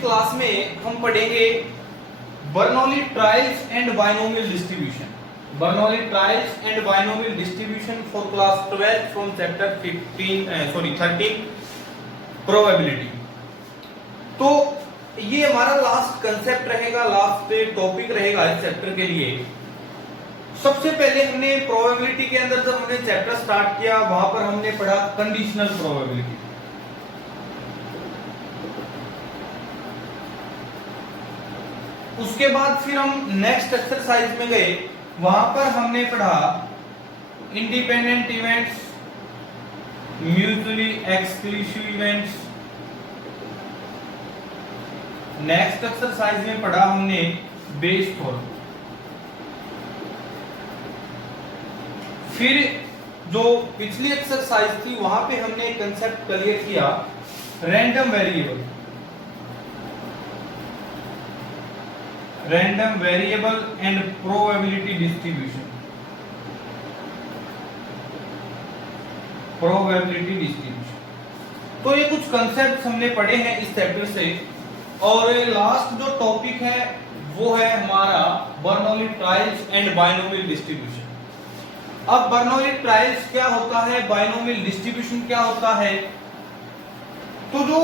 Class में हम पढ़ेंगे Bernoulli trials and binomial distribution. Bernoulli trials and binomial distribution for class 12 from chapter 13 probability. तो ये हमारा लास्ट कंसेप्ट रहेगा, लास्ट टॉपिक रहेगा इस चैप्टर के लिए। सबसे पहले हमने प्रोबेबिलिटी के अंदर जब हमने चैप्टर स्टार्ट किया वहां पर हमने पढ़ा कंडीशनल प्रोबेबिलिटी। उसके बाद फिर हम नेक्स्ट एक्सरसाइज में गए, वहां पर हमने पढ़ा independent events, mutually exclusive events. Next exercise में पढ़ा हमने बेस फॉर्म। फिर जो पिछली एक्सरसाइज थी वहां पे हमने कंसेप्ट क्लियर किया random variable, random variable and probability distribution, probability distribution. तो ये कुछ कंसेप्ट हमने पढ़े हैं इस चैप्टर से। और लास्ट जो टॉपिक है वो है हमारा Bernoulli trials and binomial distribution. अब बर्नौली ट्रायल्स क्या होता है, बायनोमियल डिस्ट्रीब्यूशन क्या होता है, तो जो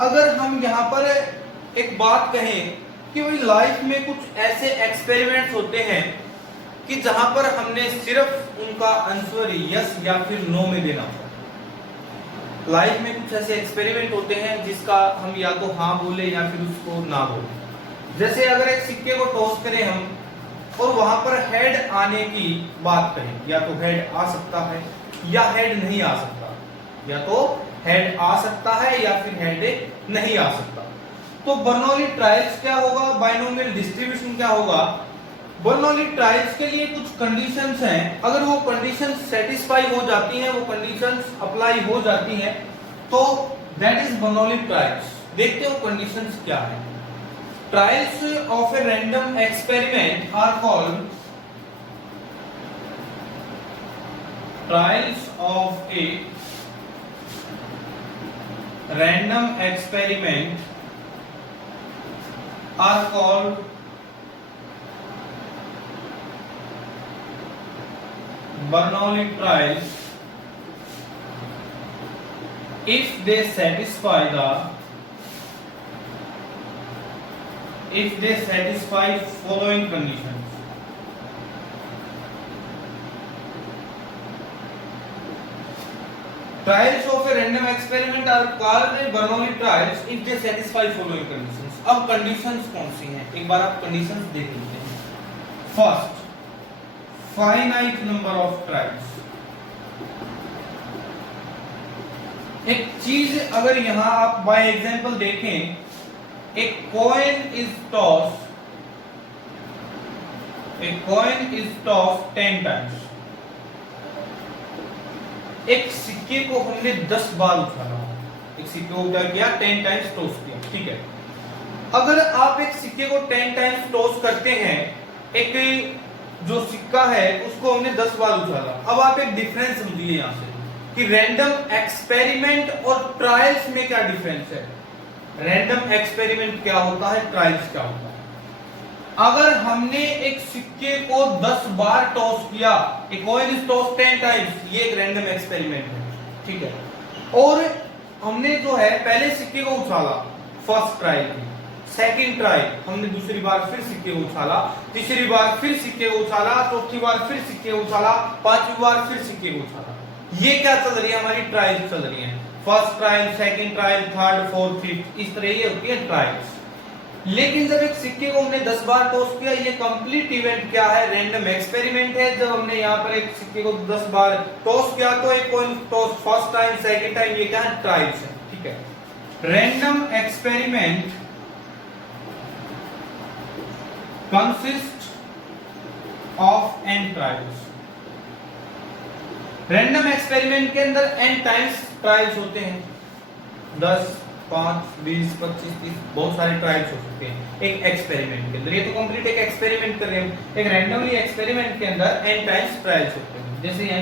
अगर हम यहाँ पर एक बात कहें कि भाई लाइफ में कुछ ऐसे एक्सपेरिमेंट्स होते हैं कि जहां पर हमने सिर्फ उनका आंसर यस या फिर नो में देना होता है। लाइफ में कुछ ऐसे एक्सपेरिमेंट होते हैं जिसका हम या तो हाँ बोले या फिर उसको ना बोले। जैसे अगर एक सिक्के को टॉस करें हम और वहां पर हेड आने की बात करें, या तो हेड आ सकता है या हेड नहीं आ सकता, या तो हेड आ सकता है या फिर हेड नहीं आ सकता। तो बर्नौली ट्रायल्स क्या होगा, बायनोमियल डिस्ट्रीब्यूशन क्या होगा। बर्नौली ट्रायल्स के लिए कुछ कंडीशंस हैं, अगर वो कंडीशंस सेटिस्फाई हो जाती हैं, वो कंडीशंस अप्लाई हो जाती हैं, तो दैट इज बर्नौली ट्रायल्स। देखते हो कंडीशंस क्या है। Trials of a random experiment are called trials of a random experiment are called Bernoulli trials if they satisfy following conditions. Trials of a random experiment are called Bernoulli trials if they satisfy following conditions. अब conditions कौन सी हैं, एक बार आप conditions देख लेते हैं। First, finite number of trials। एक चीज अगर यहां आप by example देखें, एक coin is tossed 10 times। एक सिक्के को हमने 10 बार उछाला, एक सिक्के को क्या किया, 10 टाइम्स टॉस किया, ठीक है। अगर आप एक सिक्के को 10 टाइम्स टॉस करते हैं, एक जो सिक्का है उसको हमने 10 बार उछाला। अब आप एक डिफरेंस समझिए यहां से कि रैंडम एक्सपेरिमेंट और ट्रायल्स में क्या डिफरेंस है। रैंडम एक्सपेरिमेंट क्या होता है, ट्रायल्स क्या होता है। अगर हमने एक सिक्के को 10 बार टॉस किया, एक कॉइन इज टॉस 10 टाइम्स, ये एक रैंडम एक्सपेरिमेंट है, ठीक है। और हमने जो है पहले सिक्के को उछाला, फर्स्ट ट्रायल की, सेकंड ट्रायल हमने दूसरी बार फिर सिक्के को उछाला, तीसरी बार फिर सिक्के को उछाला, चौथी बार फिर सिक्के को उछाला, पांचवी बार फिर सिक्के को उछाला। ये क्या चल रही है, हमारी ट्रायल चल रही है। First trial, second trial, third, fourth, fifth, इस तरह ये होती है ट्रायल्स। लेकिन जब एक सिक्के को हमने 10 बार टॉस किया, ये कंप्लीट इवेंट क्या है, रैंडम एक्सपेरिमेंट है। जब हमने यहाँ पर एक सिक्के को 10 बार टॉस किया तो एक coin toss first time, second time, ये क्या है, ट्रायल्स है, ठीक है। Random experiment consist of n trials. Random experiment के अंदर n टाइम्स ट्रायल्स होते हैं, 10, 5, 20, 25, 30, बहुत सारे ट्रायल्स हो सकते हैं एक एक्सपेरिमेंट के अंदर। ये तो कंप्लीट एक एक्सपेरिमेंट कर रहे हैं, एक रैंडमली एक्सपेरिमेंट के अंदर n टाइम्स ट्रायल्स होते हैं। जैसे यहाँ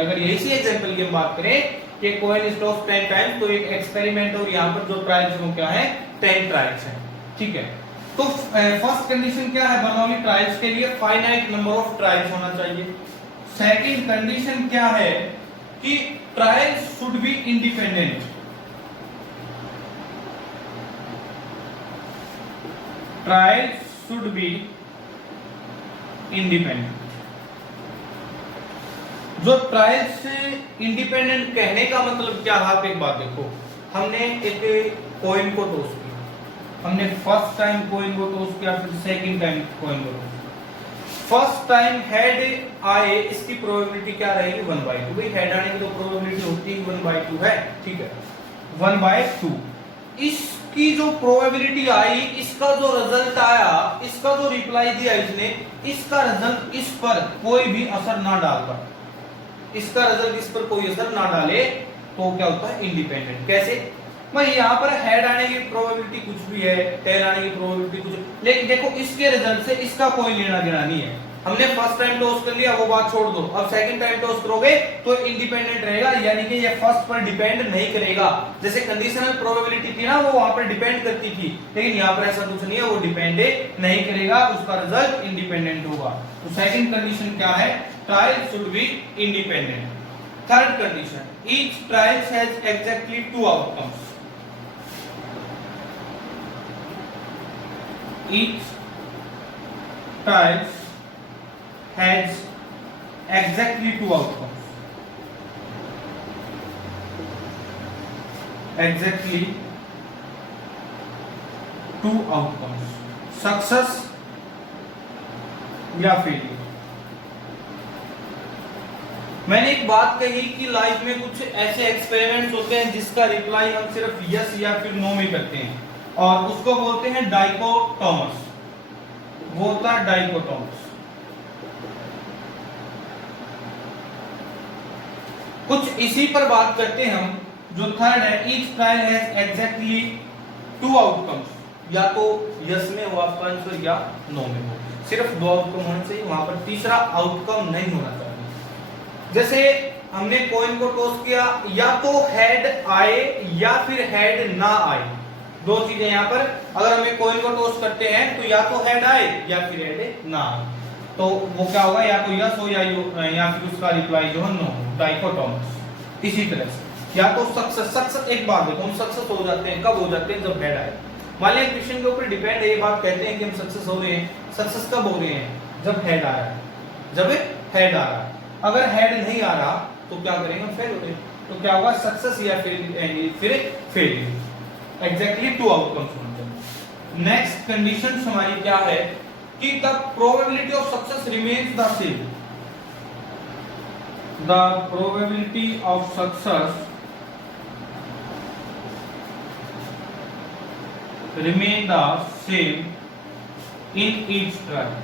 अगर इसी एग्जांपल की हम बात करें कि कॉइन इज टॉस्ड 10 टाइम्स, तो एक एक्सपेरिमेंट और यहाँ पर जो ट्रायल्स वो क्या है 10 ट्रायल्स है। ठीक है, तो फर्स्ट कंडीशन क्या है बर्नौली ट्रायल्स के लिए, फाइनाइट नंबर ऑफ ट्रायल्स होना चाहिए। सेकंड कंडीशन क्या है कि trials should be independent, trials should be independent. जो ट्रायल्स से इंडिपेंडेंट कहने का मतलब क्या है, आप एक बात देखो, हमने एक कॉइन को टॉस किया, हमने फर्स्ट टाइम कॉइन को टॉस किया, फिर सेकंड टाइम कॉइन को टॉस किया। फर्स्ट टाइम हेड आए, इसकी प्रोबेबिलिटी क्या रहेगी 1/2। भाई हेड आने की तो प्रोबेबिलिटी होती है 1/2 है, ठीक है 1/2। इसकी जो प्रोबेबिलिटी आई, इसका जो रिजल्ट आया, इसका जो रिप्लाई दिया इसने, इसका रिजल्ट इस पर कोई भी असर ना डाल पाए, इसका रिजल्ट इस पर कोई असर ना डाले, तो क्या होता है इंडिपेंडेंट। कैसे भाई, यहाँ पर हेड आने की प्रोबेबिलिटी कुछ भी है, टेल आने की प्रोबेबिलिटी कुछ, लेकिन देखो इसके रिजल्ट से इसका कोई लेना देना नहीं है। हमने फर्स्ट टाइम टॉस कर लिया, वो बात छोड़ दो, अब सेकंड टाइम टॉस करोगे तो इंडिपेंडेंट रहेगा, यानी कि ये फर्स्ट पर डिपेंड नहीं करेगा। जैसे कंडीशनल प्रोबेबिलिटी थी ना, वो वहां पर डिपेंड करती थी, लेकिन यहाँ पर ऐसा कुछ नहीं है, वो डिपेंड नहीं करेगा, उसका रिजल्ट इंडिपेंडेंट होगा। तो सेकंड कंडीशन क्या है, trial should be independent. Third condition, each trial has exactly 2 outcomes. Each trial has exactly 2 outcomes. Exactly 2 outcomes. Success या फेलियर। मैंने एक बात कही कि लाइफ में कुछ ऐसे एक्सपेरिमेंट्स होते हैं जिसका रिप्लाई हम सिर्फ यस या फिर नो में करते हैं, और उसको बोलते हैं डाइकोटोमस, वो होता है डाइकोटोमस। कुछ इसी पर बात करते हैं हम। जो थर्ड है, each trial has exactly 2 outcomes, या तो यस में हो आपका आंसर या नो में हो, सिर्फ 2 आउटकम होना चाहिए, वहां पर तीसरा आउटकम नहीं होना चाहिए। जैसे हमने कॉइन को टॉस किया, या तो हेड आए या फिर हेड ना आए, 2 चीजें यहाँ पर। अगर हमें कॉइन को टॉस करते हैं तो या तो हेड आए या फिर हेड ना आए, तो वो क्या होगा, या तो यस हो या फिर उसका रिप्लाई जो है नो हो, डाइकोटोमस। इसी तरह से या तो सक्सेस एक बात देखो, हम सक्सेस हो जाते हैं, कब हो जाते हैं, जब हेड आए। मान लिया क्वेश्चन के ऊपर डिपेंड है, ये बात कहते हैं कि हम सक्सेस हो रहे हैं, सक्सेस कब हो रहे हैं, जब हेड आ रहा है, जब हेड आ रहा है। अगर हेड नहीं आ रहा तो क्या करेंगे, फेल हो रहे, तो क्या होगा, सक्सेस या फिर फेलियर। एग्जैक्टली 2 आउटकम्स होते हैं। नेक्स्ट कंडीशन हमारी क्या है कि the probability of success remains the same, the probability of success remain the same in each trial.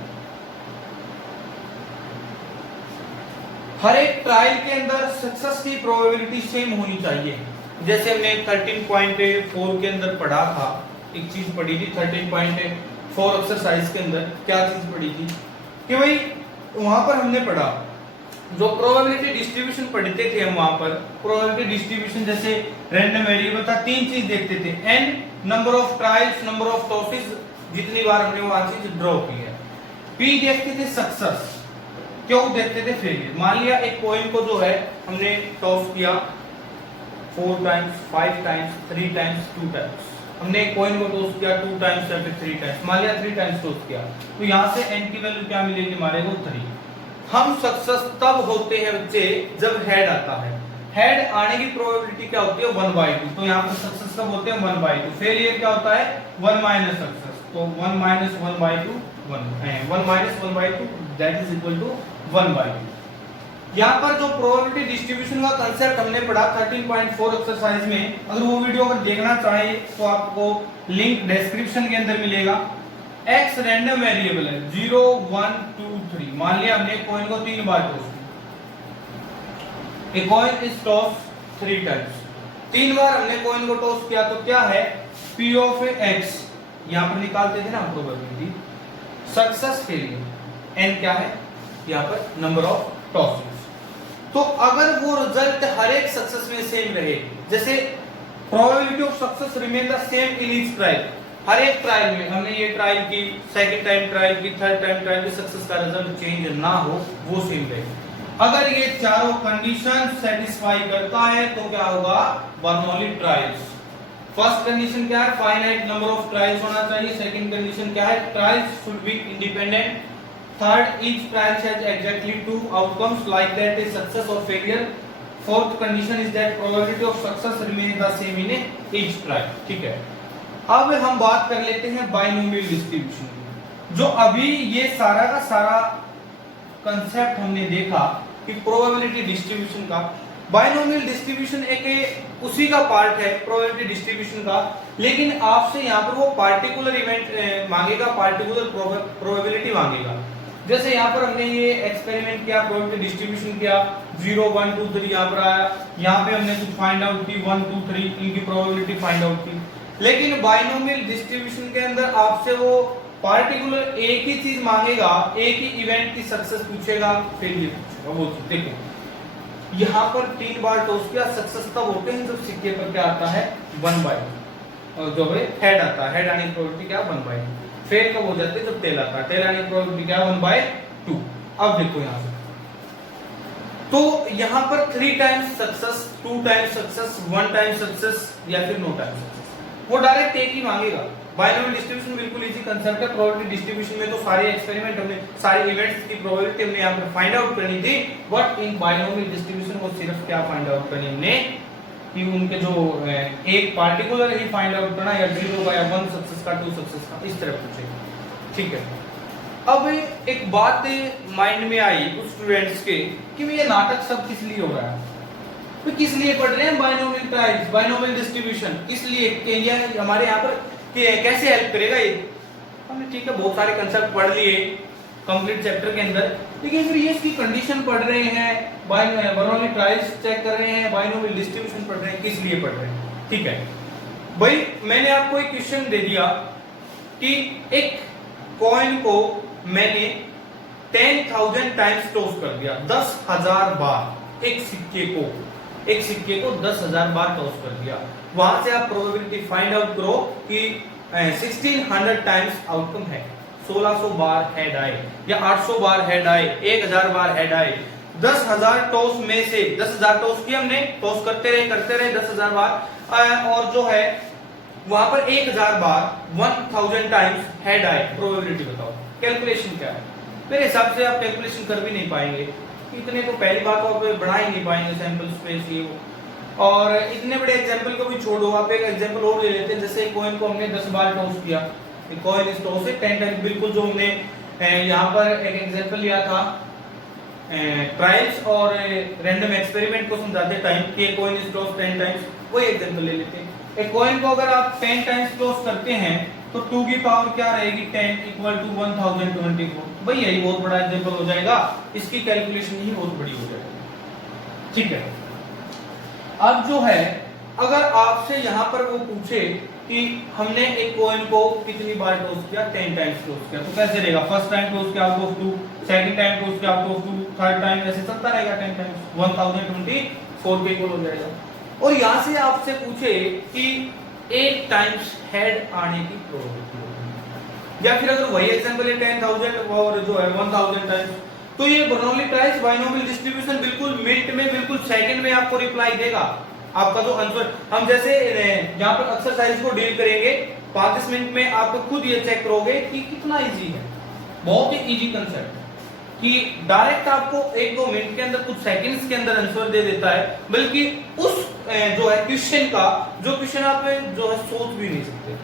हर एक ट्रायल के अंदर सक्सेस की प्रोबेबिलिटी सेम होनी चाहिए। जैसे हमने 13.4 के अंदर पढ़ा था, एक चीज पढ़ी थी 13.4 एक्सरसाइज के अंदर, क्या चीज पढ़ी थी कि भाई वहां पर हमने पढ़ा जो प्रोबेबिलिटी डिस्ट्रीब्यूशन पढ़ते थे हम, वहां पर प्रोबेबिलिटी डिस्ट्रीब्यूशन जैसे रैंडम वेरिएबल था, 3 चीज देखते थे, n number of trials, number of tosses, जितनी बार हमने वो चीज ड्रॉ की है, p देखते थे सक्सेस, क्यों देखते थे फेलियर। मान लिया एक कॉइन को जो है हमने टॉस किया 4 टाइम्स, 5 टाइम्स, 3 टाइम्स, 2 टाइम्स, हमने एक कॉइन को टॉस किया 2 टाइम्स या फिर 3 टाइम्स, मान लिया 3 टाइम्स टॉस किया, तो यहां से n की वैल्यू क्या मिलेगी हमारे को 3। हम सक्सेस तब होते हैं बच्चे जब हेड आता है, हेड आने की प्रोबेबिलिटी क्या होती है 1/2, तो यहाँ पर सक्सेस कब होते हैं 1/2। फेलियर क्या होता है 1 माइनस सक्सेस, तो 1 minus 1/2 1 minus 1/2 that is equal to 1/2। यहाँ पर जो प्रोबेबिलिटी डिस्ट्रीब्यूशन का कांसेप्ट हमने पढ़ा 13.4 एक्सरसाइज में, अगर वो वीडियो अगर देखना चाहे तो आपको लिंक डिस्क्रिप्शन के अंदर मिलेगा। x रैंडम वेरिएबल है 0 1 2 3, मान लिया हमने कॉइन को 3 बार टॉस किया, a coin is toss 3 times, 3 बार हमने कॉइन को टॉस किया, तो क्या है p ऑफ x, यहां पर निकालते थे ना प्रोबेबिलिटी, सक्सेस के लिए n क्या है यहाँ पर नंबर ऑफ टॉसेस, तो अगर वो रिजल्ट हर एक सक्सेस में सेम रहे, जैसे probability of success remain the same in each trial, हर एक ट्रायल में हमने ये ट्रायल की, सेकंड टाइम ट्रायल की, थर्ड टाइम ट्रायल की, सक्सेस का रिजल्ट चेंज ना हो, वो सेम रहे। अगर ये चारों कंडीशन सेटिस्फाई करता है तो क्या होगा, बर्नौली ट्रायल्स। फर्स्ट कंडीशन क्या है, फाइनाइट नंबर ऑफ ट्रायल्स होना चाहिए। सेकंड कंडीशन क्या है, trials should be independent. Third, each trial has exactly two outcomes like that is success और failure. Fourth condition is that probability of success remain the same in each trial. ठीक है, अब हम बात कर लेते हैं बाइनोमियल डिस्ट्रीब्यूशन की। जो अभी ये सारा का सारा कंसेप्ट हमने देखा कि प्रोबेबिलिटी डिस्ट्रीब्यूशन का, बाइनोमियल डिस्ट्रीब्यूशन एक उसी का पार्ट है प्रोबेबिलिटी डिस्ट्रीब्यूशन का, लेकिन आपसे यहाँ पर वो पार्टिकुलर इवेंट मांगेगा, पार्टिकुलर प्रोबेबिलिटी मांगेगा। जैसे यहाँ पर हमने ये एक्सपेरिमेंट किया, प्रोबेबिलिटी डिस्ट्रीब्यूशन किया, 0 1 2 3 यहाँ पर आया, यहाँ पे हमने कुछ फाइंड आउट की 1 2 3 इनकी प्रोबेबिलिटी फाइंड आउट की। लेकिन बाइनोमियल डिस्ट्रीब्यूशन के अंदर आपसे वो पार्टिकुलर एक ही चीज मांगेगा, एक ही इवेंट की सक्सेस पूछेगा, फेलियर पूछेगा। वो देखो यहाँ पर 3 बार टॉस किया, सक्सेस तब होते हैं जब सिक्के पर क्या आता है, 1/2, और जो है हेड आता है, हेड आने की प्रोबेबिलिटी क्या, 1/2। फेल कब हो जाते हैं, जब टेल आता है, टेल आने की प्रोबेबिलिटी क्या, 1/2। अब देखो यहाँ से, तो यहाँ पर 3 times success, 2 times success, 1 time success या फिर नो टाइम सक्सेस, वो डायरेक्ट एक ही मांगेगा। बाइनोमियल डिस्ट्रीब्यूशन बिल्कुल इजी कंसेप्ट है। प्रोबेबिलिटी डिस्ट्रीब्यूशन में तो सारे एक्सपेरिमेंट हमने, सारे इवेंट्स की प्रोबेबिलिटी हमने यहाँ पर फाइंड आउट करनी थी, बट इन बाइनोमियल डिस्ट्रीब्यूशन को सिर्फ क्या फाइंड आउट करनी हमने, कि उनके जो एक पार्टिकुलर ही फाइंड आउट करना, या 0 का या 1 सक्सेस का, 2 सक्सेस का, इस तरह पूछेगा। ठीक है, अब एक बात माइंड में आई कुछ स्टूडेंट्स के कि ये नाटक सब किस लिए हो रहा है, तो किस लिए पढ़ रहे हैं बाइनोमियल ट्रायल्स, बाइनोमियल डिस्ट्रीब्यूशन, किस लिए हमारे यहाँ पर कैसे हेल्प करेगा ये। हमने ठीक है बहुत सारे कंसेप्ट पढ़ लिए कंप्लीट चैप्टर के अंदर, लेकिन फिर ये इसकी कंडीशन पढ़ रहे हैं, बाइनोमियल ट्रायल्स चेक कर रहे हैं, बाइनोमियल डिस्ट्रीब्यूशन पढ़ रहे हैं, किस लिए पढ़ रहे हैं। ठीक है भाई, मैंने आपको एक क्वेश्चन दे दिया कि एक कॉइन को मैंने 10,000 टाइम्स टॉस कर दिया, 10,000 बार एक सिक्के को 10,000 बार टॉस कर दिया। वहां से आप प्रोबेबिलिटी फाइंड आउट करो कि 1600 टाइम्स आउटकम है, 1600 बार हेड आए या 800 बार हेड आए, 1000 बार हेड आए। 10,000 टॉस में से 10,000 टॉस किए हमने, टॉस करते रहे 10,000 बार, और जो है वहां पर 1000 बार 1000 टाइम्स हेड आए, प्रोबेबिलिटी बताओ। कैलकुलेशन क्या है, मेरे हिसाब से आप कैलकुलेशन कर भी नहीं पाएंगे, इतने तो पहली बात आप बढ़ा ही नहीं पाएंगे सैंपल स्पेस ये वो। और इतने बड़े एग्जांपल को भी छोड़ो, आप एक एग्जांपल और ले लेते हैं, जैसे कॉइन को हमने 10 बार टॉस किया, कॉइन इस टॉस से 10 टाइम्स, बिल्कुल जो हमने यहाँ पर एक एग्जांपल लिया था ट्रायल्स और रैंडम एक्सपेरिमेंट को समझाते टाइम कि कॉइन इज टॉस 10 टाइम्स, वही एग्जांपल ले लेते हैं। एक कॉइन को अगर आप 10 टाइम्स टॉस करते हैं तो 2 की पावर क्या रहेगी, 10 इक्वल टू 1024, भाई यही बहुत बड़ा एग्जांपल हो जाएगा, इसकी कैलकुलेशन ही बहुत बड़ी हो जाएगी। ठीक है, अब जो है अगर आपसे यहाँ पर वो पूछे कि हमने एक कॉइन को कितनी बार टॉस किया, 10 टाइम्स टॉस किया, तो कैसे रहेगा, फर्स्ट टाइम टॉस किया out of 2, second time toss किया आउट ऑफ 2, थर्ड टाइम, ऐसे चलता रहेगा 10 टाइम्स, 1024 के इक्वल हो जाएगा। और यहाँ से आपसे पूछे कि 8 टाइम्स हेड आने की प्रोबेबिलिटी, या फिर अगर वही एग्जांपल है 10,000 और जो है 1000 टाइम्स, तो ये बर्नौली ट्रायल्स बाइनोमियल डिस्ट्रीब्यूशन बिल्कुल मिनट में, बिल्कुल सेकंड में आपको रिप्लाई देगा। आपका जो आंसर, हम जैसे यहाँ पर एक्सरसाइज को डील करेंगे 5 मिनट में, आप खुद ये चेक करोगे कि कितना इजी है, बहुत ही इजी कंसेप्ट कि डायरेक्ट आपको 1-2 मिनट के अंदर, कुछ सेकंड्स के अंदर आंसर दे देता है, बल्कि उस जो है क्वेश्चन का, जो क्वेश्चन आप जो है सोच भी नहीं सकते।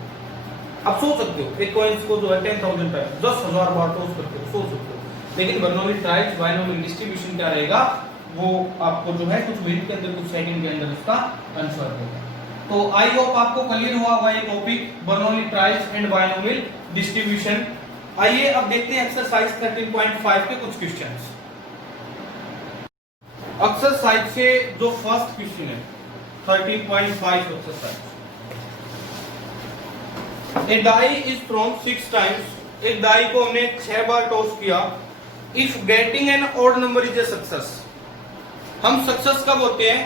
आप सोच सकते हो एक कॉइन्स को जो है 10,000 टाइम्स 10,000 बार टॉस करते हो, सोच सकते हो, लेकिन बर्नौली ट्रायल्स बाइनोमियल डिस्ट्रीब्यूशन क्या रहेगा, वो आपको जो है कुछ मिनट के अंदर, कुछ सेकंड के अंदर उसका आंसर देगा। तो आई होप आपको क्लियर हुआ होगा ये topic, Bernoulli trials and binomial distribution. आइए अब देखते हैं एक्सरसाइज 13.5 के कुछ क्वेश्चंस। एक्सरसाइज से जो फर्स्ट क्वेश्चन है 13.5 exercise, a die is thrown 6 times, एक डाई को हमने 6 बार टॉस किया, if getting an odd number is a success, हम सक्सेस कब होते हैं?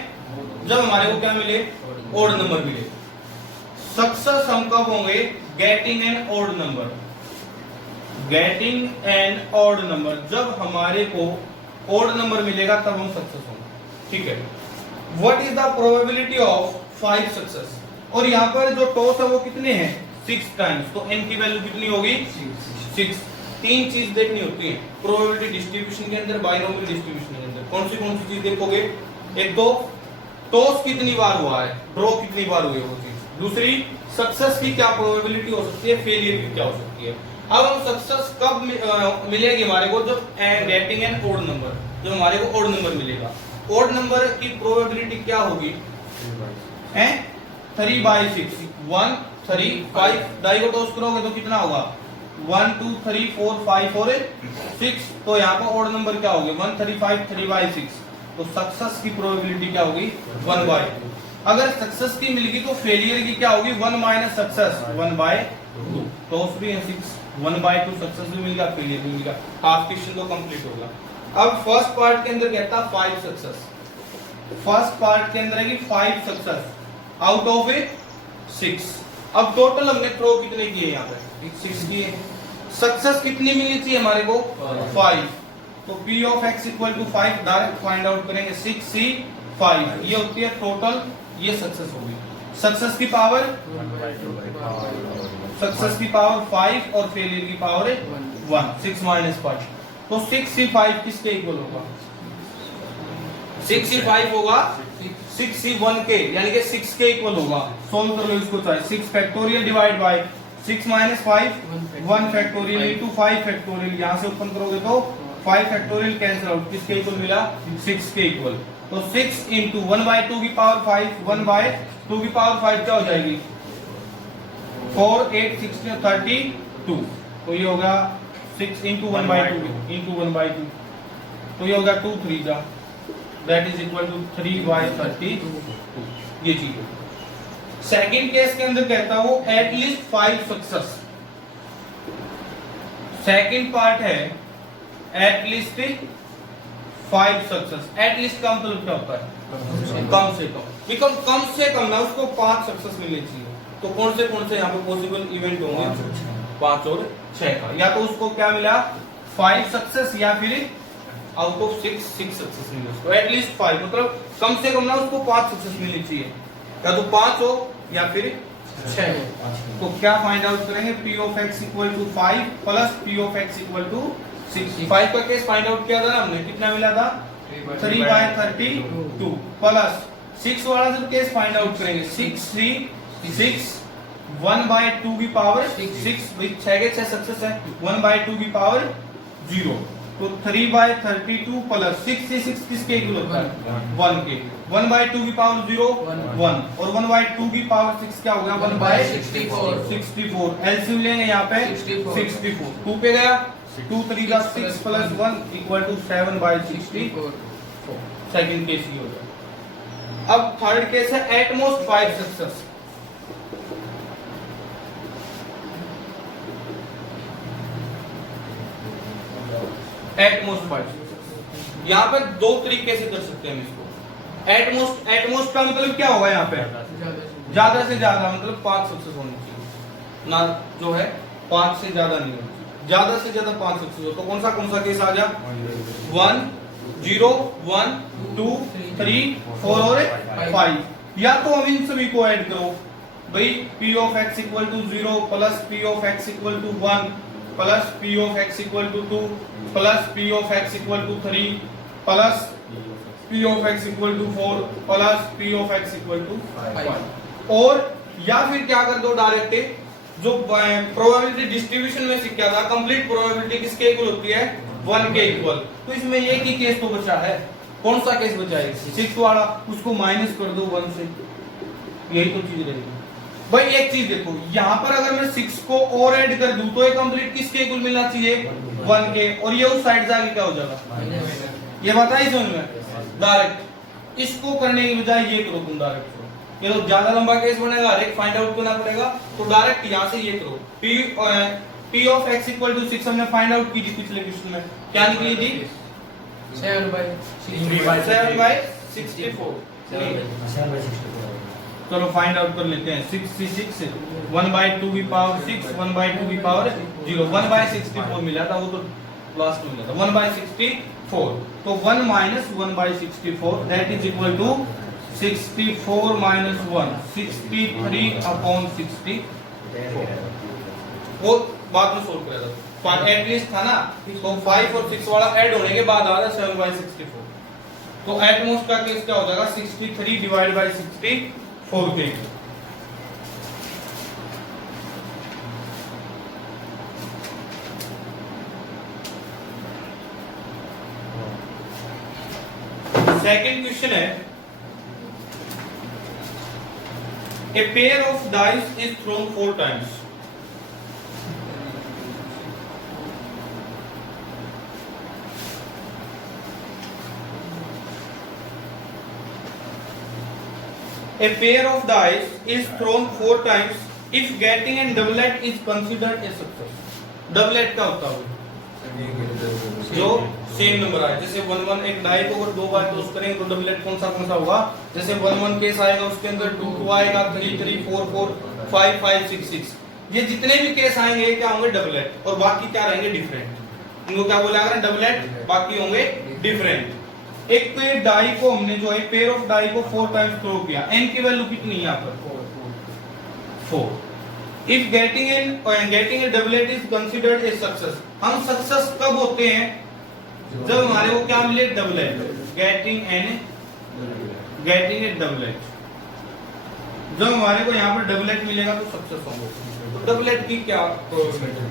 जब हमारे को क्या मिले? ओड नंबर मिले। सक्सेस हम कब होंगे? Getting an odd number, getting an odd number, जब हमारे को ओड नंबर मिलेगा तब हम सक्सेस होंगे। ठीक है। What is the probability of 5 success? और यहाँ पर जो टॉस है वो कितने हैं? 6 टाइम्स। तो n की वैल्यू कितनी होगी? 6। तीन चीज देखनी होती है प्रोबेबिलिटी डिस्ट्रीब्यूशन के अंदर, बाइनोमियल डिस्ट्रीब्यूशन के अंदर। कौन सी चीज देखोगे? एक तो टॉस कितनी बार हुआ है, ड्रॉ कितनी बार हुई है वो चीज। दूसरी, सक्सेस की क्या प्रोबेबिलिटी हो सकती है, फेलियर की क्या हो सकती है। अब हम सक्सेस कब मिलेगी हमारे को? जब गेटिंग एन ओड नंबर, जब हमारे को ओड नंबर मिलेगा। ओड नंबर की प्रोबेबिलिटी क्या होगी? 3/6। 1 3 5, डाई को टॉस करोगे तो कितना होगा? 1 2 3 4 5 और 6। तो यहाँ पर ओड नंबर क्या होगी? 1 3 5 3/6। तो सक्सेस की प्रोबेबिलिटी क्या होगी? 1/2। अगर सक्सेस की मिलेगी तो फेलियर की क्या होगी? 1 माइनस सक्सेस 1/2। टॉस भी है 6, 1/2 सक्सेस भी मिलेगा, फेलियर भी मिलेगा। हाफ क्वेश्चन तो कंप्लीट होगा। अब फर्स्ट पार्ट के अंदर कहता 5 सक्सेस। फर्स्ट पार्ट के अंदर है कि 5 सक्सेस आउट ऑफ 6। अब टोटल हमने थ्रो कितने किए? यहाँ पे 6 किए। सक्सेस कितनी मिलनी चाहिए हमारे को? 5। तो P of x equal to 5 direct find out करेंगे। 6 C 5, ये होती है टोटल, ये सक्सेस होगी। सक्सेस की पावर, सक्सेस की पावर 5 और फेलियर की पावर 1। 6 माइनस 5, तो 6 C 5 किसके इक्वल होगा? 6 C 5 होगा 6 C 1 के, यानी कि 6 के इक्वल होगा। सोल्व कर लो इसको, चाहे 6 factorial divide by 6 minus 5 1 factorial into 5 factorial. यहां से ओपन करोगे तो 5 फैक्टोरियल कैंसिल आउट, किसके इक्वल मिला? 6 के इक्वल। तो 6 इंटू 1/2 की पावर 5, 1/2 की पावर 5 क्या हो जाएगी? 4 8 16 32। तो ये होगा 6 इंटू 1/2 इंटू 1/2, तो ये होगा 2 3 जा, दैट इज इक्वल टू 3/32। ये चीज है। सेकंड केस के अंदर कहता हूं एटलीस्ट 5 सक्सेस। सेकंड पार्ट है एटलीस्ट 5 सक्सेस। एटलीस्ट का मतलब क्या होता है? कम से कम। बिकॉज कम से कम ना उसको 5 सक्सेस मिलनी चाहिए। तो कौन से यहाँ पे पॉसिबल इवेंट होंगे? 5 और 6 का। या तो उसको क्या मिला? 5 सक्सेस, या फिर आउट ऑफ 6 सक्सेस मिले उसको। एटलीस्ट 5 मतलब कम से कम ना उसको 5 सक्सेस मिलनी चाहिए, या तो 5 हो या फिर 6 हो। तो क्या फाइंड आउट करेंगे? P of x equal to 5 plus P of x equal to 6। 5 का केस फाइंड आउट किया था ना हमने, कितना मिला था? 3/32 प्लस 6 वाला जब केस फाइंड आउट करेंगे 6 3 6 1/2 की पावर 6, 6 के 6 सक्सेस है, 1/2 की पावर 0। तो 3/32 प्लस 6 से 6 किसके इक्वल होता है? 1 के। 1/2 की पावर 0 1 और 1/2 की पावर 6 क्या हो गया? 1/64। एलसीएम लेंगे यहाँ पे 64। 2 पे गया, 2 3 का 6 plus 1 equal to 7/64। Second case ये हो गया। अब थर्ड केस है एटमोस्ट 5 सक्सेस। At most 5 success. यहाँ पे 2 तरीके से कर सकते हैं हम इसको। एटमोस्ट का मतलब क्या होगा? यहाँ पे ज्यादा से ज्यादा मतलब 5 सक्सेस होनी चाहिए ना, जो है 5 से ज्यादा नहीं होनी चाहिए। ज्यादा से ज्यादा 5 सक्सेस हो तो कौन सा केस आ गया? 1 0 1 2 3 4 और 5। या तो हम इन सभी को ऐड करो भाई, P of x equal to 0 plus P of x equal to 1 plus P of x equal to 2 plus P of x equal to 3 plus P of x equal to 4 plus P of x equal to 5। और या फिर क्या कर दो direct, जो probability distribution में सीखा था, कंप्लीट प्रोबेबिलिटी किसके इक्वल होती है? 1 के इक्वल। तो इसमें एक ही केस तो बचा है। कौन सा केस बचा है? 6 वाला, उसको माइनस कर दो 1 से, यही तो चीज रहेगी। भाई एक चीज देखो, यहाँ पर अगर मैं 6 को और ऐड कर दूं तो ये कंप्लीट किसके इक्वल मिलना चाहिए? 1 के। और ये उस साइड जाके क्या हो जाएगा? ये बताइए समझ में डायरेक्ट। इसको करने की बजाय ये करो तुम डायरेक्ट, ये तो ज्यादा लंबा केस बनेगा, एक फाइंड आउट करना पड़ेगा। तो डायरेक्ट यहाँ से ये करो, P of x equal to 6 हमने फाइंड आउट की थी पिछले क्वेश्चन में, क्या निकली थी? 7/64। चलो फाइंड आउट कर लेते हैं। 66 1/2 की पावर 6 1/2 की पावर 0 1/64 मिला था, वो तो लास्ट में मिला था 1/64। तो 1 minus 1/64 that is equal to 64 minus 1 63/64। वो बाद में सोल्व करेगा, एटलीस्ट था ना, तो 5 और 6 वाला ऐड होने के बाद आ रहा है 7/64। तो एटमोस्ट का केस क्या हो जाएगा 63 डिवाइड बाय 64 के। सेकंड क्वेश्चन है, a pair of dice is thrown 4 times. A pair of dice is thrown 4 times. If getting and doublet is considered a success. Doublet क्या होता है? जो सेम नंबर आए, जैसे 1 1 एक डाई को अगर 2 बार टॉस करेंगे तो डबलेट कौन सा होगा? जैसे 1 1 केस आएगा उसके अंदर 2 2 आएगा, 3 3 4 4 5 5 6 6। ये जितने भी केस आएंगे क्या होंगे? डबलेट, और बाकी क्या रहेंगे? डिफरेंट। इनको क्या बोला अगर डबलेट, बाकी होंगे डिफरेंट। एक पेयर डाई को हमने जो है पेयर ऑफ डाई को 4 टाइम्स थ्रो किया, एन की वैल्यू कितनी है यहाँ पर? 4। If getting N getting a doublet is considered A success. हम सक्सेस कब होते हैं? जब हमारे को क्या मिले? डबलेट। गेटिंग ए डबलेट, जब हमारे को यहाँ पर डबलेट मिलेगा तो सक्सेस होंगे। तो डबलेट की क्या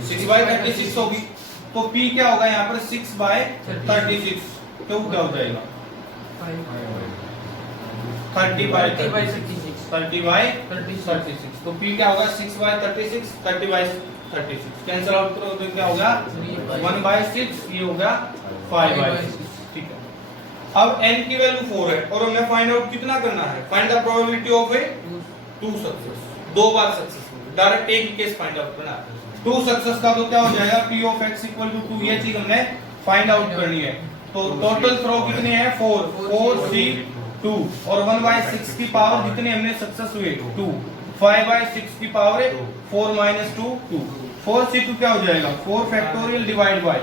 6/36 होगी, तो पी क्या होगा यहाँ पर? 6/36। क्यों क्या हो जाएगा? 30/36। तो पी क्या होगा? 6/36 30/36। कैंसिल आउट करो तो क्या होगा? 1/6, ये होगा 5/6। ठीक है, अब n की वैल्यू 4 है और हमें फाइंड आउट कितना करना है? Find the probability of A 2 success. 2 bar successful, direct एक ही केस फाइंड आउट करना है। 2 सक्सेस का तो क्या हो जाएगा? p of x = 2। ये चीज हमने फाइंड आउट करनी है। तो टोटल थ्रो कितने हैं? 4 4 3 2, और 1/6 की पावर जितने हमने सक्सेस हुए 2, 5/6 की पावर 4 - 2 2, 4 से 2 क्या हो जाएगा? 4 factorial divide by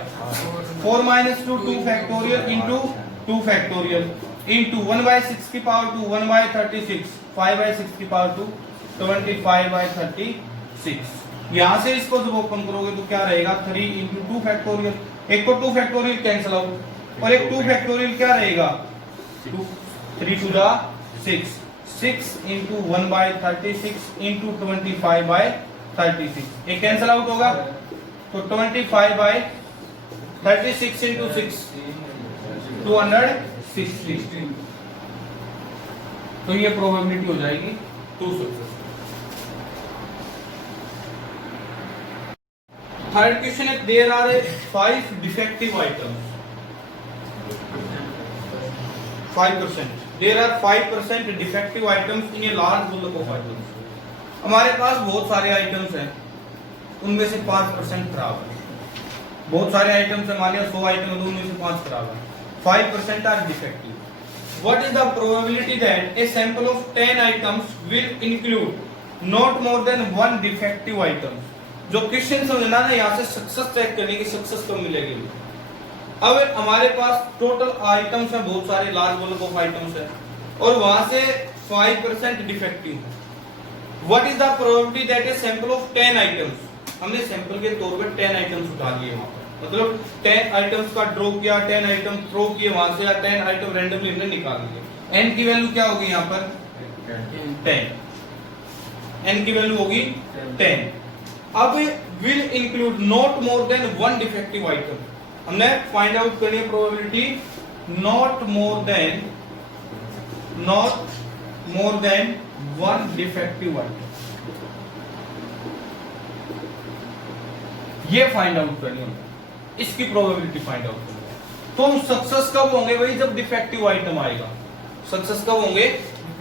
4 - 2 2 factorial into 2 factorial into 1/6 की पावर 2 1/36, 5/6 की पावर 2 25/36। यहां से इसको जब ओपन करोगे तो क्या रहेगा? 3 × 2 फैक्टोरियल, एक को 2 फैक्टोरियल कैंसिल आउट, और एक 2 फैक्टोरियल क्या रहेगा? 3 × 2 6 6 × 1/36 × 25/36। ये कैंसिल आउट होगा तो 25/36 × 6 260। तो ये प्रोबेबिलिटी हो जाएगी 2 सक्सेस। थर्ड क्वेश्चन है, there are 5 defective items 5%। There are 5% defective items in a large bulk of items. हमारे पास बहुत सारे आइटम्स हैं, उनमें से 5% खराब है। बहुत सारे आइटम्स है, मान लिया 100 आइटम है, उनमें से 5 खराब है। 5% are defective. What is the probability that a sample of 10 items will include not more than 1 defective item? जो क्वेश्चन समझना है यहाँ से सक्सेस चेक करने की, सक्सेस कब मिलेगी। अब हमारे पास टोटल आइटम्स है बहुत सारे, लार्ज बल्क ऑफ आइटम्स है, और वहां से 5% डिफेक्टिव है। What is the probability that a sample of 10 items, हमने सैंपल के तौर पे 10 आइटम्स उठा लिए वहां पर, मतलब 10 आइटम्स का ड्रॉ किया, 10 आइटम थ्रो किए वहां से, या 10 आइटम रैंडमली हमने निकाल लिए। n की वैल्यू क्या होगी यहाँ पर? 10। n की वैल्यू होगी 10। अब will include not more than 1 defective item, हमने फाइंड आउट करनी है probability not more than 1 defective item, ये फाइंड आउट करनी है, इसकी प्रोबेबिलिटी फाइंड आउट करनी है। तो हम सक्सेस कब होंगे भाई? जब डिफेक्टिव आइटम आएगा। सक्सेस कब होंगे?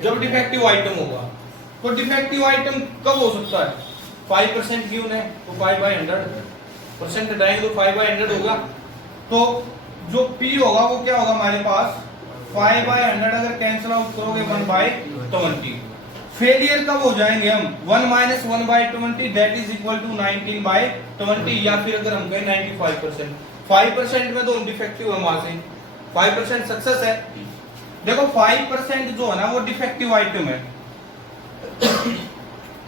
जब डिफेक्टिव आइटम होगा। तो डिफेक्टिव आइटम कब हो सकता है? 5% गिवन है तो 5/100% हटाएंगे तो 5/100 होगा। तो जो P होगा वो क्या होगा हमारे पास 5/100 अगर कैंसिल आउट करोगे 1/20। फेलियर कब हो जाएंगे हम 1 - 1/20 दैट इज इक्वल टू 19/20 या फिर अगर हम कहें 95%। 5% में तो डिफेक्टिव है वहां से 5% सक्सेस है। देखो 5% जो है ना वो डिफेक्टिव आइटम है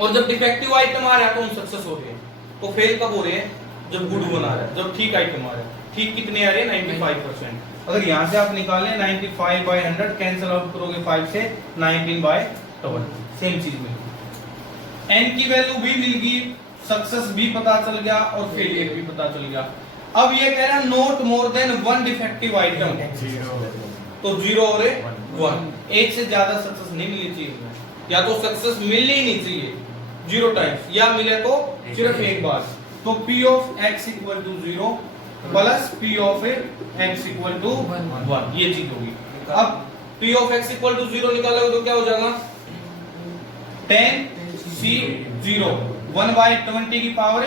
और जब डिफेक्टिव आइटम आ रहा है तो हम सक्सेस हो रहे हैं। तो फेल कब हो रहे हैं जब गुड वन आ रहा है, जब ठीक आइटम आ रहा है। ठीक कितने आ रहे हैं 95%। अगर यहां से आप निकालें 95/100 कैंसिल आउट करोगे 5 से 19/20 सेम चीज मिलेगी। एन की वैल्यू भी मिल गई, सक्सेस भी पता चल गया और फेलियर भी पता चल गया। अब ये कह रहा है note more than 1 defective item, तो 0 और 1 एक से ज्यादा सक्सेस नहीं मिलनी चाहिए, या तो सक्सेस मिलनी ही नहीं चाहिए 0 टाइम्स या मिले तो सिर्फ एक बार। तो P of x equal to 0 plus P of x equal to 1 ये चीज होगी। अब P of x equal to 0 निकालोगे तो क्या हो जाएगा 10C0 1/20 की पावर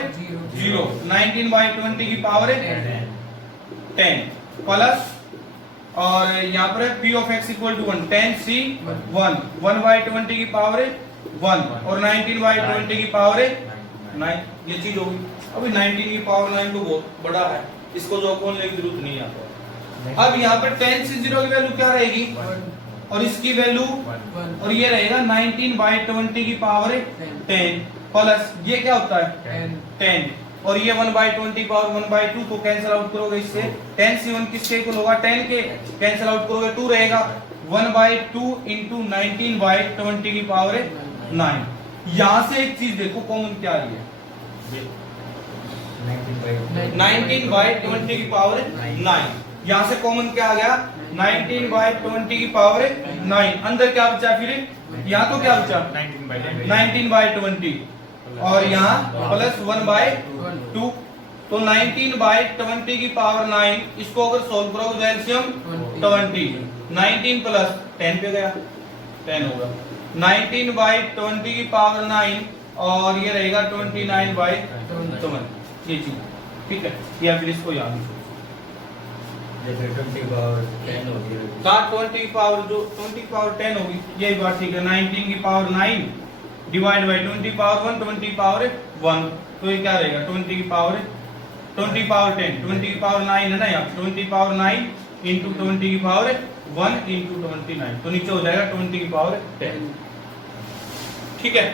0 19/20 की पावर 10 प्लस और यहाँ पर P of x equal to 1 10C1 1/20 की पावर 1 और 19/20 की पावर 9 ये चीज होगी। अभी 19 की पावर 9 तो बहुत बड़ा है, इसको जो खोलने की जरूरत नहीं आता। अब यहाँ पर 10C0 की वैल्यू क्या रहेगी और इसकी वैल्यू और ये रहेगा 19/20 की पावर 10 प्लस ये क्या होता है 10 और ये 1/20 पावर 1/2 तो कैंसिल आउट करोगे इससे 10C1 किसके इक्वल होगा 10 के, कैंसिल आउट करोगे 2 रहेगा 1/2 इंटू 19/20 की पावर 9। यहां से एक चीज देखो कॉमन क्या आ रही है 19/20 की पावर 9। यहां से कॉमन क्या आ गया 19/20 की पावर 9। अंदर क्या बचा फिर यहाँ तो क्या बचा 19/20 और यहाँ प्लस 1/2 तो 19/20 की पावर 9। इसको अगर सोल्व करोगे तो एलसीएम 20 19 प्लस 10 पे गया 10 होगा 19/20 की पावर 9 और ये रहेगा 29/7 ये चीज ठीक है। या फिर इसको याद जैसे 20 पावर 10 होगी 20 की पावर जो 20 की पावर 10 होगी यही बात ठीक है। 19 की power 9 divide by 20 power 1 20 power 1 तो ये क्या रहेगा 20 की पावर 20 पावर 10 20 की पावर 9 है ना यहाँ 20 पावर 9 इंटू 20 की पावर 1 इंटू 29 तो नीचे हो जाएगा 20 की पावर 10 ठीक है।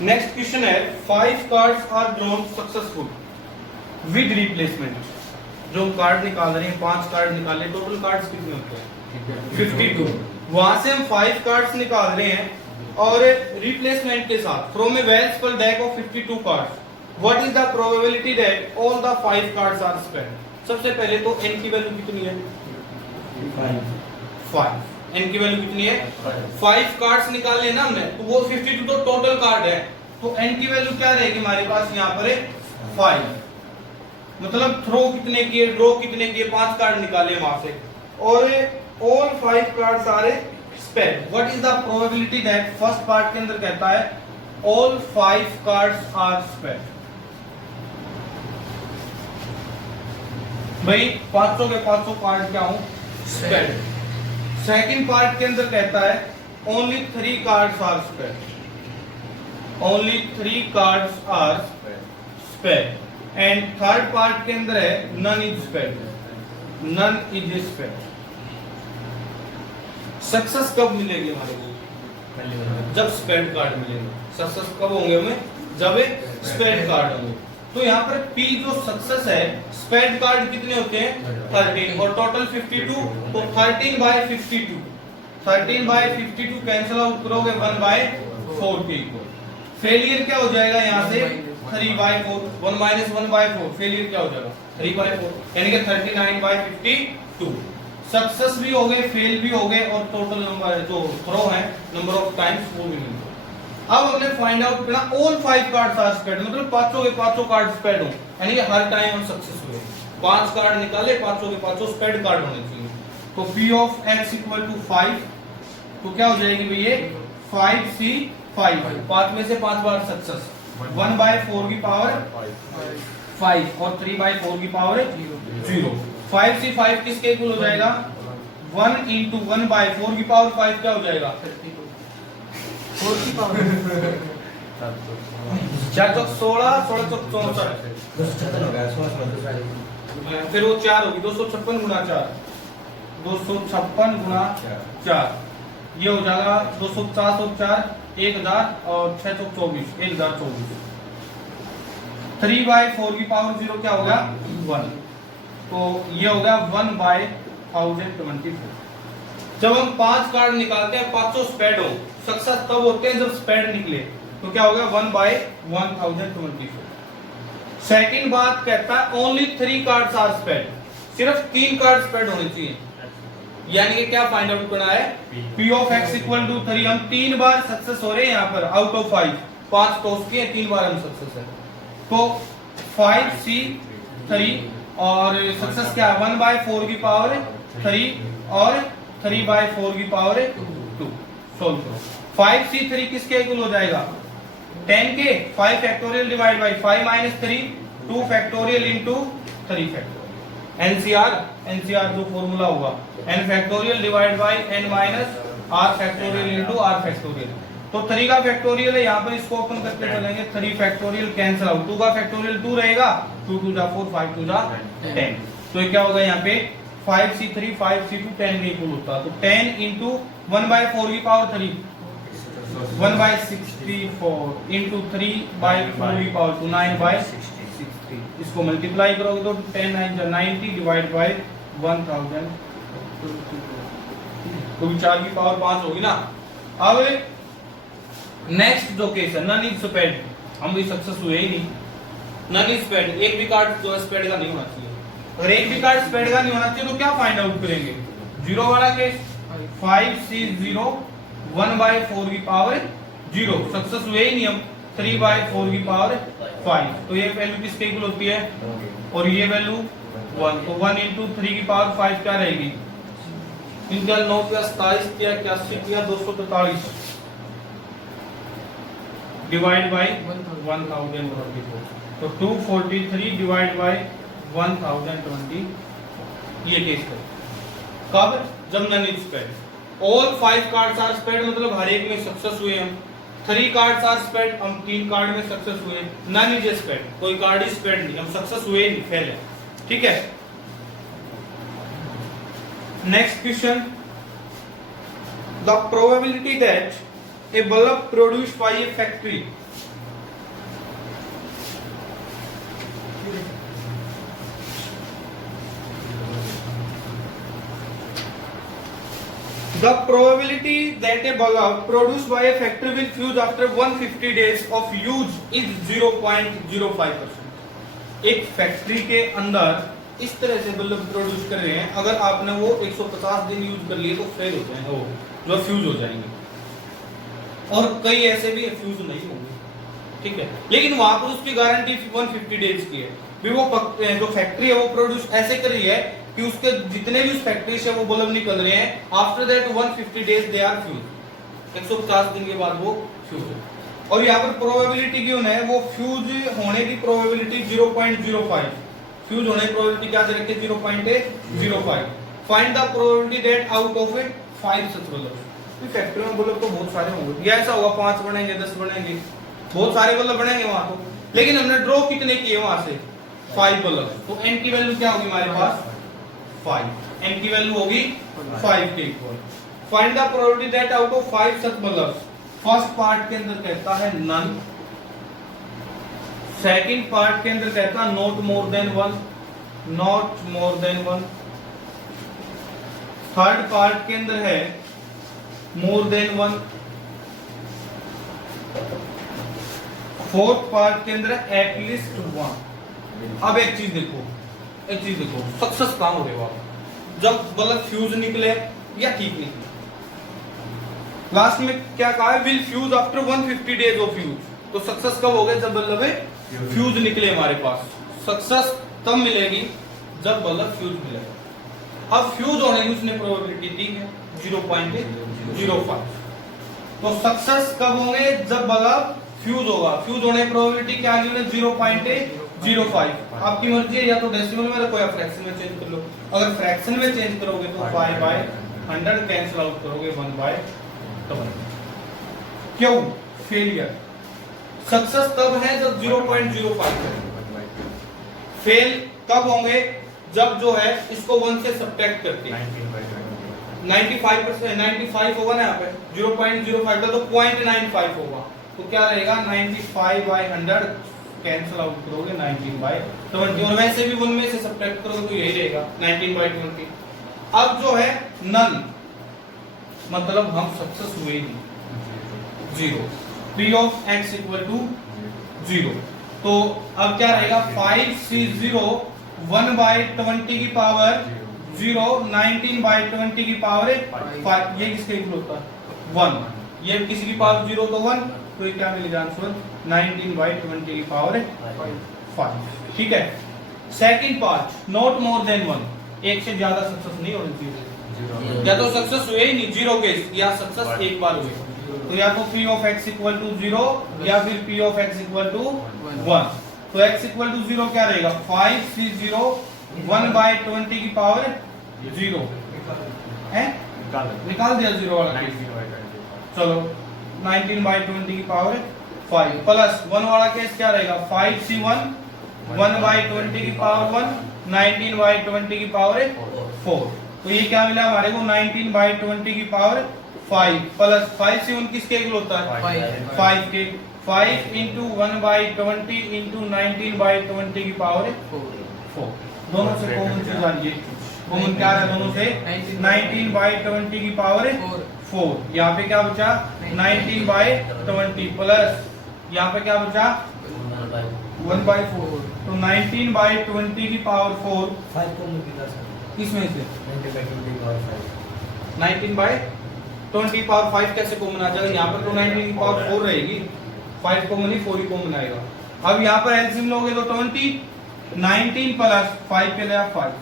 नेक्स्ट क्वेश्चन है 5 cards are drawn successful with replacement. जो कार्ड निकाल रहे हैं 5 कार्ड निकाले टोटल कार्ड्स कितने होते हैं 52। वहां से हम 5 कार्ड्स निकाल रहे हैं और रिप्लेसमेंट के साथ from a well shuffled deck of 52 cards what is the probability that all the 5 cards are spend. सबसे पहले तो n की वैल्यू कितनी है 5 n की वैल्यू कितनी है 5 कार्ड्स निकाले ना हमने तो वो 52 तो टोटल कार्ड है तो n की वैल्यू क्या रहेगी हमारे पास यहाँ पर 5 मतलब थ्रो कितने किए ड्रॉ कितने किए 5 कार्ड निकाले वहां से और all 5 cards are spade. What is the probability that first part के अंदर कहता है ऑल 5 कार्ड्स आर स्पेड। भाई 500 के 500 कार्ड क्या हूं स्पेड। सेकंड पार्ट के अंदर कहता है only 3 cards are spade only 3 cards are spade and third part के अंदर है none is spade none is spade. Success कब मिलेगी हमारे को जब स्पेड कार्ड मिलेगा। सक्सेस कब होंगे हमें जब स्पेड कार्ड होंगे। तो यहाँ पर P जो सक्सेस है स्पेड कार्ड कितने होते हैं 13 और टोटल 52 तो 13/52 13/52 कैंसिल आउट करोगे 1/4 के इक्वल। फेलियर क्या हो जाएगा यहाँ से 3/4 1 - 1/4 फेलियर क्या हो जाएगा 3/4 यानी कि 39/52। सक्सेस भी हो गए फेल भी हो गए और टोटल नंबर जो थ्रो है नंबर ऑफ टाइम्स वो भी मिल गए। अब हमने फाइंड आउट करना ऑल 5 कार्ड्स आर स्पेड मतलब 500 के 500 कार्ड स्पेड हो यानी कि हर टाइम हम सक्सेस हुए। 5 कार्ड निकाले 500 के 500 स्पेड कार्ड होने चाहिए। तो P of x equal to 5 तो क्या हो जाएगी भैया 5C5 5 में से 5 बार सक्सेस 1/4 की पावर 5 और 3/4 की पावर 0। 5c5 किसके इक्वल हो जाएगा? 1 into 1/4 की पावर 5 क्या हो जाएगा? 4 की पावर 4 चौक 16, 16 चौक 64, 256 हो गया, 16 फिर वो 4 होगी, 256 गुना 4, 256 गुना 4, ये हो जाएगा 250 और 4 1000 और 6 चौक 24, 1024। 3/4 की पावर 0 क्या होगा? 1। तो ये हो गया 1/1024। जब हम 5 कार्ड निकालते हैं, पांचों स्पेड हो, सक्सेस तब होते हैं जब स्पेड निकले, तो क्या हो गया? 1/1024। सेकंड बात कहता है ओनली 3 कार्ड्स आर स्पेड, सिर्फ 3 कार्ड स्पेड होने चाहिए। यानी कि क्या फाइंड आउट करना है? P of x equal to 3। हम 3 बार सक्सेस हो रहे हैं यहाँ पर आउट ऑफ 5, 5 टॉस किए, 3 बार हम सक्सेस है, तो 5c3 और सक्सेस क्या है? 1/4 की पावर 3 और 3/4 की पावर 2। सोल्व करो। 5c3 किसके इक्वल हो जाएगा? 10 के 5 factorial divide by 5 minus 3, 2 factorial into 3 factorial. NCR जो फॉर्मूला होगा, n factorial divide by n minus r factorial into r factorial. तो 3 का फैक्टोरियल है यहाँ पर, इसको ओपन करके चलेंगे, 3 फैक्टोरियल कैंसिल आउट, 2 का फैक्टोरियल 2 रहेगा, 2 2 जा 4, 5 2 जा 10। तो ये क्या होगा यहाँ पे? 5c3 5c2 10 के इक्वल होता है, तो 10 इंटू 1/4 की पावर 3, 1/64 इंटू 3/4 की पावर 2, 9/60। इसको मल्टीप्लाई करोगे तो 10 9 90 डिवाइड बाय 1000, तो 4 की पावर 5 होगी ना। अब नेक्स्ट जो केस है, नन इज स्पेड, हम भी सक्सेस हुए ही नहीं। नन इज स्पेड, एक भी कार्ड जो स्पेड का नहीं होना चाहिए। अगर एक भी कार्ड स्पेड का नहीं होना चाहिए तो क्या फाइंड आउट करेंगे? 0 वाला केस, 5c0 1/4 की पावर 0, सक्सेस हुए ही नहीं हम, 3/4 की पावर 5, तो ये वैल्यू किसके इक्वल होती है? और ये वैल्यू 1, तो 1 इंटू 3 की पावर 5 क्या रहेगी? 3 9 27 81 243 डिवाइड बाय 1024, तो 243 डिवाइड बाय 1020। ये केस है कब? जब none is spade. All 5 cards are spade, मतलब हर एक में सक्सेस हुए हम। 3 कार्ड्स आर स्पेड, हम 3 कार्ड में सक्सेस हुए। नन इज स्पेड, कोई कार्ड इज स्पेड नहीं, हम सक्सेस हुए नहीं, फेल है। ठीक है। Next question, the probability that a bulb produced by a factory the probability that a bulb produced by a factory will fuse after 150 days of use is 0.05%। एक factory के अंदर इस तरह से बल्ब प्रोड्यूस कर रहे हैं, अगर आपने वो 150 दिन यूज कर लिए तो फेल हो जाएंगे, वो जो फ्यूज हो जाएंगे, और कई ऐसे भी फ्यूज नहीं होंगे। ठीक है, लेकिन वहां पर उसकी गारंटी 150 डेज की है। भी वो जो फैक्ट्री है वो प्रोड्यूस ऐसे कर रही है कि उसके जितने भी उस फैक्ट्री से वो बल्ब निकल रहे हैं, after that 150 days they are fuse, 150 दिन के बाद वो फ्यूज है। और यहाँ पर प्रोबेबिलिटी गिवन है, वो फ्यूज होने की प्रोबेबिलिटी 0.05, फ्यूज होने की प्रोबेबिलिटी क्या दे रखी है? 0.05। Find the probability that out of it 5 such bulb. Factory में बल्ब तो बहुत सारे होंगे, ये ऐसा होगा 5 बनेंगे 10 बनेंगे, बहुत सारे बल्ब बनेंगे वहां तो, लेकिन हमने ड्रॉ कितने किए वहां से? 5 बल्ब। तो n की वैल्यू क्या होगी हमारे पास? 5। n की वैल्यू होगी 5 के equal. Find the probability that out of 5 such bulb. First part के अंदर कहता है नन, सेकंड पार्ट के अंदर कहता है not more than 1, not more than 1, third part के अंदर है मोर देन 1, फोर्थ पार्ट के अंदर एटलीस्ट 1। अब एक चीज देखो, सक्सेस कहां हो रहे हो आप? जब बल्ब फ्यूज निकले या ठीक निकले। लास्ट में क्या कहा है? Will fuse after 150 days of use. तो सक्सेस कब हो गए? जब बल्ब फ्यूज निकले हमारे पास। सक्सेस तब मिलेगी जब बल्ब फ्यूज मिलेगा। अब फ्यूज होने की उसने प्रोबेबिलिटी दी है 0.05। तो सक्सेस कब होंगे? जब बल्ब फ्यूज होगा। फ्यूज होने की प्रोबेबिलिटी क्या है? 0.05। 0.05 आपकी मर्जी है, या तो डेसिमल में रखो या फ्रैक्शन में चेंज कर लो। अगर फ्रैक्शन में चेंज करोगे तो 5/100 कैंसिल आउट करोगे 1/20। क्यों फेलियर? सक्सेस तब है जब 0.05 है। फेल कब होंगे? जब जो है इसको 1 से सब्ट्रैक्ट करके 95% 95 होगा ना यहाँ पे 0.05 का तो 0.95 होगा, तो क्या रहेगा 95/100 कैंसिल आउट करोगे 19/20, और वैसे भी 1 में से सब्ट्रैक्ट करोगे तो यही रहेगा 19/20। अब जो है नन मतलब हम सक्सेस हुए नहीं, 0। P of x equal to 0, तो अब क्या रहेगा 5C0 1/20 की पावर 0 19/20 की पावर 5, ये किसके इक्वल होता है 1, ये किसी की पावर 0 तो 1, तो ये क्या मिलेगा आंसर 19/20 की पावर 5। ठीक है। Second part not more than 1, एक से ज्यादा सक्सेस नहीं होनी चाहिए, या तो सक्सेस हुए ही नहीं 0 केस, या सक्सेस एक बार हुए, तो या तो P of x equal to 0 या फिर P of x equal to 1। तो x इक्वल टू 0 क्या रहेगा 5C0 1/20 की पावर 0 है, निकाल दिया 0 वाला केस। चलो 19/20 की पावर 5 प्लस 1 वाला केस क्या रहेगा 5C1 1/20 की पावर 1 19/20 की पावर 4, तो ये क्या मिला हमारे को 19/20 की पावर 5 प्लस 5C1 किसके इक्वल होता है 5 के, 5 इंटू 1/20 इंटू 19/20 की पावर 4। दोनों से कॉमन चीज आ रही है, कॉमन क्या है दोनों से 19/20 की पावर 4, यहाँ पे क्या बचा 19/20 प्लस यहाँ पे क्या बचा 1/4, तो 19/20 की पावर 4 5 को कितना सर इसमें से 19/20 की पावर 5 19/20 की पावर 5 कैसे कॉमन आ जाएगा, यहाँ पर तो 19 की पावर 4 रहेगी, 5 कॉमन ही 4 ही कॉमन आएगा। अब यहाँ पर एलसीएम लोगे तो 20 19 प्लस 5 के लिए 5,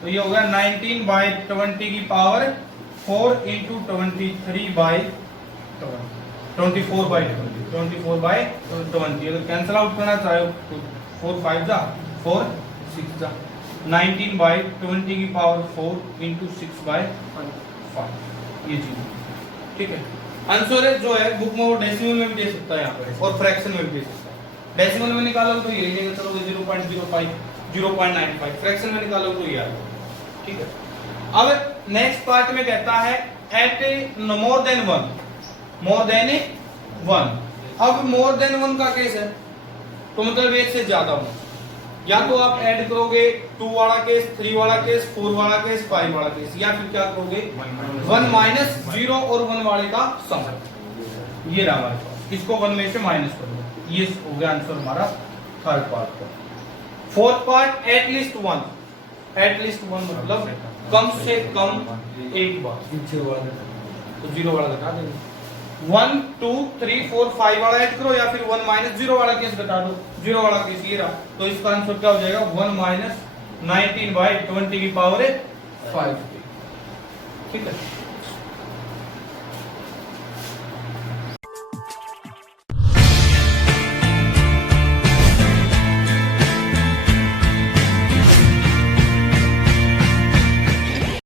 तो ये हो गया 19/20 की पावर 4 इंटू 23/20 24/20 अगर कैंसिल आउट करना चाहे तो 4 5 जा 4 6 जा 19/20 की पावर 4 इंटू 6/5, ये चीज ठीक है। आंसर है जो है बुक में वो डेसिमल में भी दे सकता है यहाँ पे और फ्रैक्शन में भी दे सकता है। डेसिमल में निकालोगे तो ये लेगा, चलोगे 0.05 0.95, फ्रैक्शन में निकालोगे तो ये आएगा। ठीक है। अब नेक्स्ट पार्ट में कहता है एट मोर देन 1। अब मोर देन 1 का केस है तो मतलब एक से ज्यादा हो, या तो आप ऐड करोगे 2 वाला केस 3 वाला केस 4 वाला केस 5 वाला केस, या फिर क्या करोगे 1 माइनस 0 और 1 वाले का सम, ये रहा हमारे पास, इसको 1 में से माइनस कर दो, ये हो गया आंसर हमारा थर्ड पार्ट का। फोर्थ पार्ट एटलीस्ट 1 मतलब कम से कम एक बार, तो 0 वाला घटा देंगे, 1 2 3 4 5 वाला ऐड करो या फिर 1 माइनस 0 वाला केस घटा दो, 0 वाला केस ये रहा, तो इसका आंसर क्या हो जाएगा 1 माइनस 19/20 की पावर 5। ठीक है।